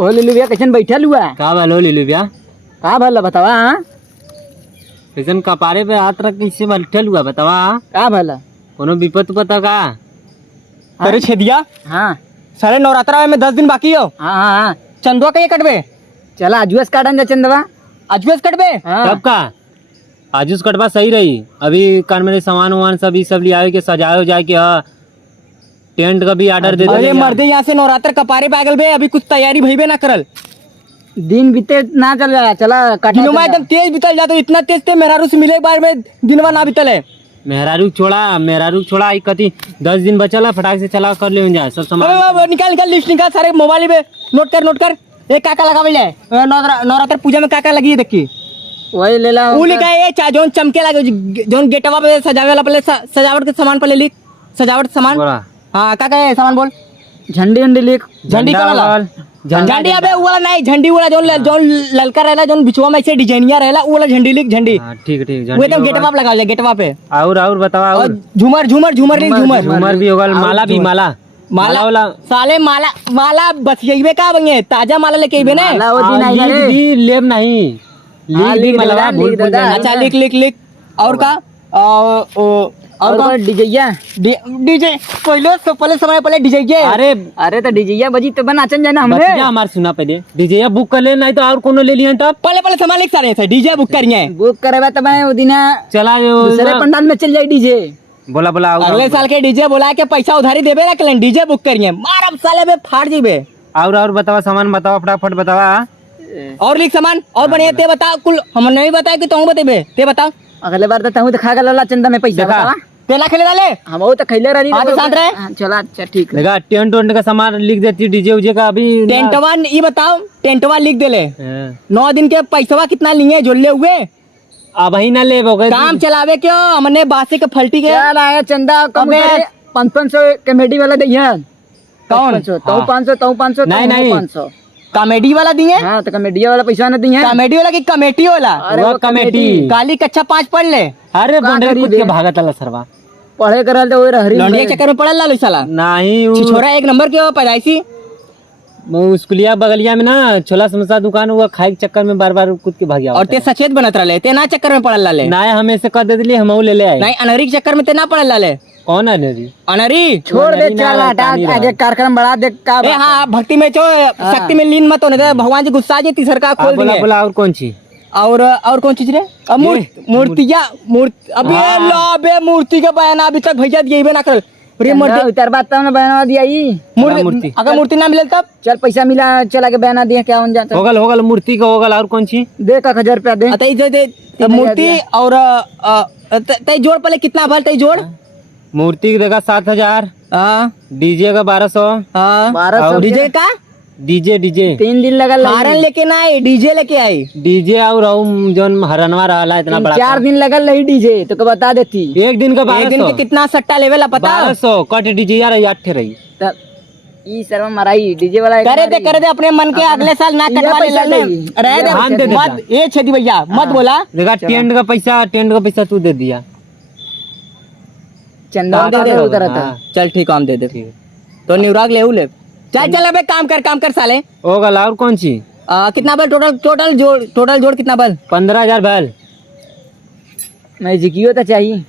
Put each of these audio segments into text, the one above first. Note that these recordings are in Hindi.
ओ लीलू भैया कैसन बैठल हुआ का भलो लीलू भैया का भला बतावा हाँ कैसन कपारे पे हाथ रख के इससे बैठल हुआ बतावा का भला कोनो विपत पता का अरे छेदिया हाँ सारे नवरात्रा में 10 दिन बाकी हो। हाँ हाँ हाँ चंदुआ का ये कटबे चला आजुएस काटन जा चंदवा अजवेस कटबे। हाँ कब का आजुस कटवा सही रही। अभी कान मेरे सामान वामान सब लियावे के सजाए जाए के टेंट का भी ऑर्डर दे अरे दे मर्दे यहाँ से नवरात्र कपारे पागल बे अभी कुछ तैयारी भईबे ना करल। दिन बीते ना चल रहा चला काटना दिनवा एकदम तेज बीतल जातो इतना तेज ते मेहरारू से मिले बार में दिनवा ना बीतल है। मेहरारू छोड़ा आई कति 10 दिन बचल है फटाक से चला कर ले जाए सब सामान निकाल लिस्ट निकाल सारे मोबाइल पे नोट कर ये काका लगावे जाए नवरात्र पूजा में काका लगी है देखी वही ले ला वो लिखा है चाहे जोन चमके लगे जोन गेटवा पे सजावे वाला पहले सजावट के सामान पहले लिख सजावट सामान। बोला हाँ काका है सामान बोल। झंडी उंडी लिख झंडी का वाला झंडी अबे वो वाला नहीं झंडी वाला जोन ललका रहला जोन बिचवा में ऐसे डिजाइनिया रहला वो वाला झंडी लिख झंडी। ठीक वो एकदम गेटवा पे लगा ले गेटवा पे और बतावा और झूमर लिख झूमर झूमर भी होगा माला भी माला माला साले माला बस यही का बंगे ताजा माला लेके आइबे ना माला वो दिन आई रे दी लेब नहीं हाँ, लिख दी लिख मलवा देना, भूल लिख भूल देना। अच्छा लिख और का और का डीजेया डीजे पहले समय पहले डीजे के अरे अरे तो डीजेया बजी तो नाचन जाना हमने बतिया हमार सुना पहले डीजे बुक कर ले नहीं तो और कोनो ले लिया तब पहले सामान लिख सारे थे डीजे बुक करिए बुक करे तब वो दिन चला दूसरे पंडाल में चल जाए डीजे बोला अगले साल के डीजे बोला के पैसा उधारी देबे ना कल डीजे बुक करिए मारब साले में फाड़ जीबे। और बतावा सामान बतावा फटाफट बतावा और लिख सामान और बढ़िया ते बता कुल हम नहीं बताया कि तुम बतेबे ते बताओ अगले बार तो तहु दिखा गला चंदा में पैसा देखा। बतावा ते ना खेले डाले हम वो तो खैले रही हाँ, तो साथ रहे। हाँ, चला अच्छा ठीक है देखा टेंट वेंट का सामान लिख देती डीजे उजे का अभी टेंटवा ये बताओ टेंटवा लिख देले हाँ। 9 दिन के पैसा कितना लिए जोड़ले हुए अब ही ना ले काम चलावे क्यों हमने बासे के फल्टी के चल आया चंदा कम अबे। 500 कॉमेडी वाला दिया कौन 500 तो 500 नहीं। 500 कॉमेडी वाला दिए हाँ तो कॉमेडी वाला पैसा ना दिया कॉमेडी वाला की कमेटी वाला अरे वो वो कमेटी काली कच्चा 5 पढ़ ले अरे का बंडे करी कुछ बे? के भागत वाला सरवा पढ़े करल तो वो रहरी लौंडिया के चक्कर में पड़ल लालू साला नहीं वो छोरा 1 नंबर के हो पैदाइशी स्कूलिया बगलिया में ना छोला समोसा दुकान हुआ खाए के चक्कर में बार कुछ के भाग गया और ते सचेत बनत रहे ते ना चक्कर में पड़ल लाले ना हमें से कर दे दिली हम ले आए नहीं अनहरी के चक्कर में ते ना पड़ल लाले कौन है नरी अनहरी छोड़ दे नरी ना चल हटा तानी रहा। आगे कार्यक्रम बढ़ा दे का ए हाँ भक्ति में चो शक्ति में लीन मत होने दे भगवान जी गुस्सा जी तीसर का खोल बोला दिए बोला और कौन सी और कौन चीज रे मूर्तिया अभी ला बे मूर्ति के बयान अभी तक भैया दिए ना कर रे मूर्ति उतर बात तो हमने बयाना दिया ही मूर्ति। अगर मूर्ति ना मिले तब चल पैसा मिला चल आगे बयाना दिया क्या हो जाता होगल मूर्ति का होगल और कौन सी दे का 1000 रुपया दे अतई दे मूर्ति और तई जोड़ पहले कितना भल तई जोड़ मूर्ति का 7000 हाँ डीजे का 1200 हाँ 1200 डीजे का डीजे 3 दिन लगा हारन लेके ना आई डीजे लेके आई डीजे और जोन हरनवा रहा इतना बड़ा 4 दिन लगल रही डीजे तो को बता देती एक दिन का एक दिन के 1200 कितना सट्टा लेवेला पता 1200 कट डीजे यार 8 रही तब ई सर्व मराई डीजे वाला करे दे अपने मन के अगले साल ना कटवा ले पैसा लेने नहीं। रह दे हाँ, दे देता। मत ए छेदी भैया मत बोला देखा टेंट का पैसा तू दे दिया चंदा दे दे उधर था हाँ। चल ठीक हम दे दे तो निवराग ले चल अबे काम कर साले होगल और कौन सी कितना बल टोटल जोड़ कितना बल 15000 बैल मैं जिकियो तो चाहिए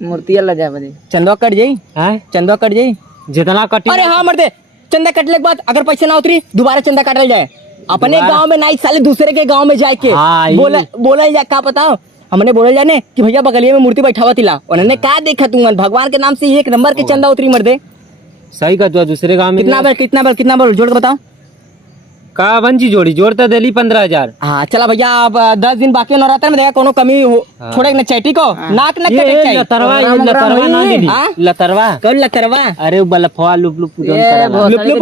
मूर्ति अल्लाह जाए बदे चंदवा कट जाई जितना कटी अरे हाँ मर्दे चंदा कटले के बाद अगर पैसा ना उतरी दोबारा चंदा काटल जाए अपने गांव में नहीं साले दूसरे के गांव में जाए के हाँ, बोला जा का पता हमने बोला जाने कि भैया बगलिया में मूर्ति बैठावा तिला उन्होंने क्या देखा तुम भगवान के नाम से 1 नंबर के चंदा उतरी मर्दे सही का तू दूसरे गांव में कितना बल जोड़ के बताओ का बंची जोड़ी जोड़ता दिली 15000 हाँ चला भैया अब 10 दिन बाकी नवरात्र में देखा कोनो कमी हो छोड़े न चैटी को नाक न कटे चाहिए लतरवा ना दीदी लतरवा कर लतरवा अरे बलफवा लुप लुप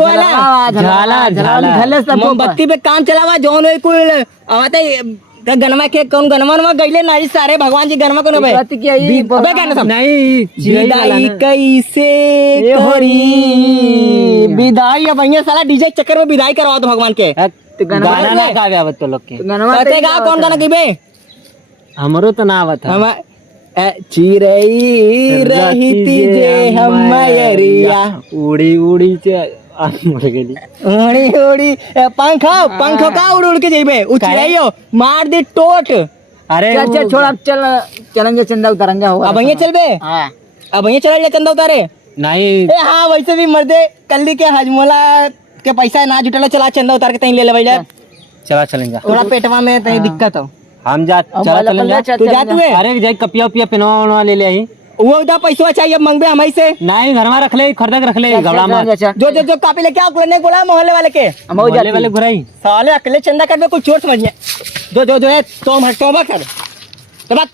वाला झाला मोमबत्ती पे काम चलावा जौन होई कुल आवते गनमा के कौन गनमा गईले नहीं सारे भगवान जी गनमा को नबे अबे गाना सब नहीं विदाई कैसे करी विदाई अब भैया साला डीजे चक्कर में विदाई करवा दो भगवान के गाना ना गावे आवत तो लोग के कहते गा कौन गाना गिबे हमरो तो ना आवत हम चिरई रहती जे हम मयरिया उड़ी उड़ी उड़ी उड़ी पंख का उड़ उड़ के जेबे उचराइयो मार दे टोट। अरे चल चल छोड़, अब चल चलेंगे, चंदा उतारेंगे होगा। अब ये चल बे, हाँ अब ये चल चंदा उतारे। नहीं ए हाँ वैसे भी मर्दे कल्ली के हजमोला के पैसा ना जुटल, चला चंदा उतार के तहीं ले ले जा। चला चलेंगे, थोड़ा पेटवा में तहीं दिक्कत हो। हम जा चला चलेंगे। तू जा तू अरे जाए कपिया उपिया पिनवा ले ले आई। वो उदा पैसा चाहिए अब मंगबे हमारी से। नहीं घर में रख ले, खरीद के रख ले, घबरा मत। जो जो जो कापी लेके आओ ने बोला मोहल्ले वाले के, मोहल्ले वाले घुराई साले अकेले चंदा कर कुछ चोट समझिए। जो जो जो है तो हम हटो कर तो बात